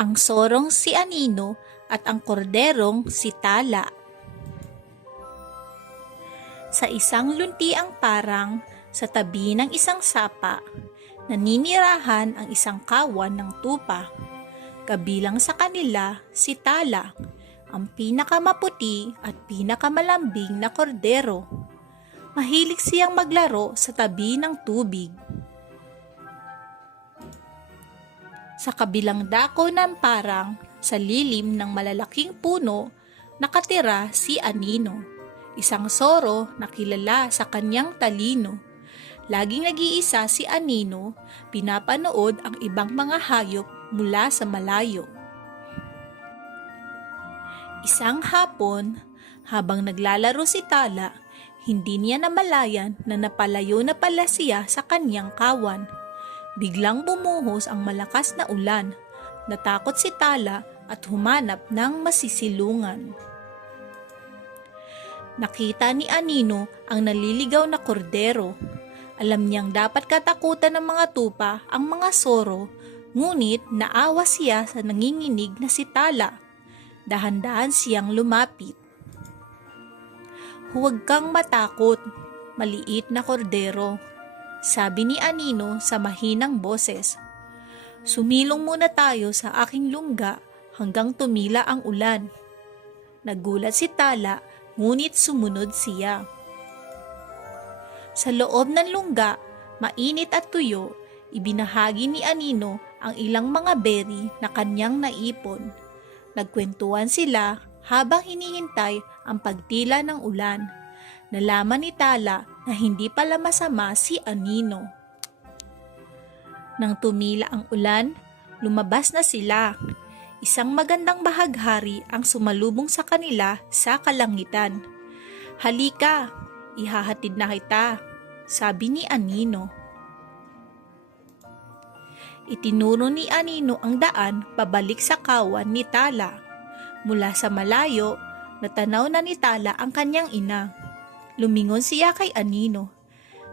ang sorong si Anino at ang korderong si Tala. Sa isang luntiang parang sa tabi ng isang sapa, naninirahan ang isang kawan ng tupa. Kabilang sa kanila si Tala, ang pinakamaputi at pinakamalambing na kordero. Mahilig siyang maglaro sa tabi ng tubig. Sa kabilang dako ng parang, sa lilim ng malalaking puno, nakatira si Anino, isang soro na kilala sa kanyang talino. Laging nag-iisa si Anino, pinapanood ang ibang mga hayop mula sa malayo. Isang hapon, habang naglalaro si Tala, hindi niya namalayan na napalayo na pala siya sa kanyang kawan. Biglang bumuhos ang malakas na ulan. Natakot si Tala at humanap ng masisilungan. Nakita ni Anino ang naliligaw na kordero. Alam niyang dapat katakutan ng mga tupa ang mga soro, ngunit naawa siya sa nanginginig na si Tala. Dahan-dahan siyang lumapit. "Huwag kang matakot, maliit na kordero," sabi ni Anino sa mahinang boses. "Sumilong muna tayo sa aking lungga hanggang tumila ang ulan." Nagulat si Tala, ngunit sumunod siya. Sa loob ng lungga, mainit at tuyo, ibinahagi ni Anino ang ilang mga berry na kanyang naipon. Nagkwentuhan sila habang hinihintay ang pagtila ng ulan. Nalaman ni Tala na hindi pala masama si Anino. Nang tumila ang ulan, lumabas na sila. Isang magandang bahaghari ang sumalubong sa kanila sa kalangitan. "Halika, ihahatid na kita," sabi ni Anino. Itinuro ni Anino ang daan pabalik sa kawan ni Tala. Mula sa malayo, natanaw na ni Tala ang kanyang ina. Lumingon siya kay Anino.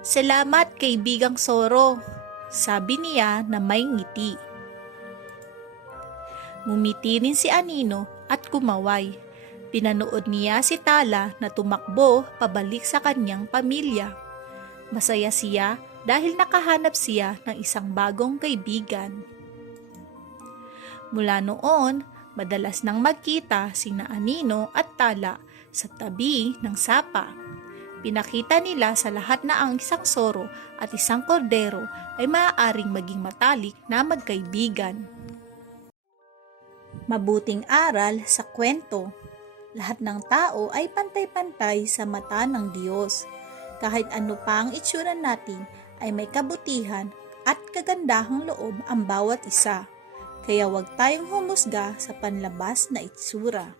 "Salamat, kaibigang Soro," sabi niya na may ngiti. Ngumiti rin si Anino at kumaway. Pinanood niya si Tala na tumakbo pabalik sa kanyang pamilya. Masaya siya dahil nakahanap siya ng isang bagong kaibigan. Mula noon, madalas nang magkita sina Anino at Tala sa tabi ng sapa. Pinakita nila sa lahat na ang isang soro at isang kordero ay maaaring maging matalik na magkaibigan. Mabuting aral sa kwento. Lahat ng tao ay pantay-pantay sa mata ng Diyos. Kahit ano pa ang itsura natin, ay may kabutihan at kagandahang loob ang bawat isa. Kaya huwag tayong humusga sa panlabas na itsura.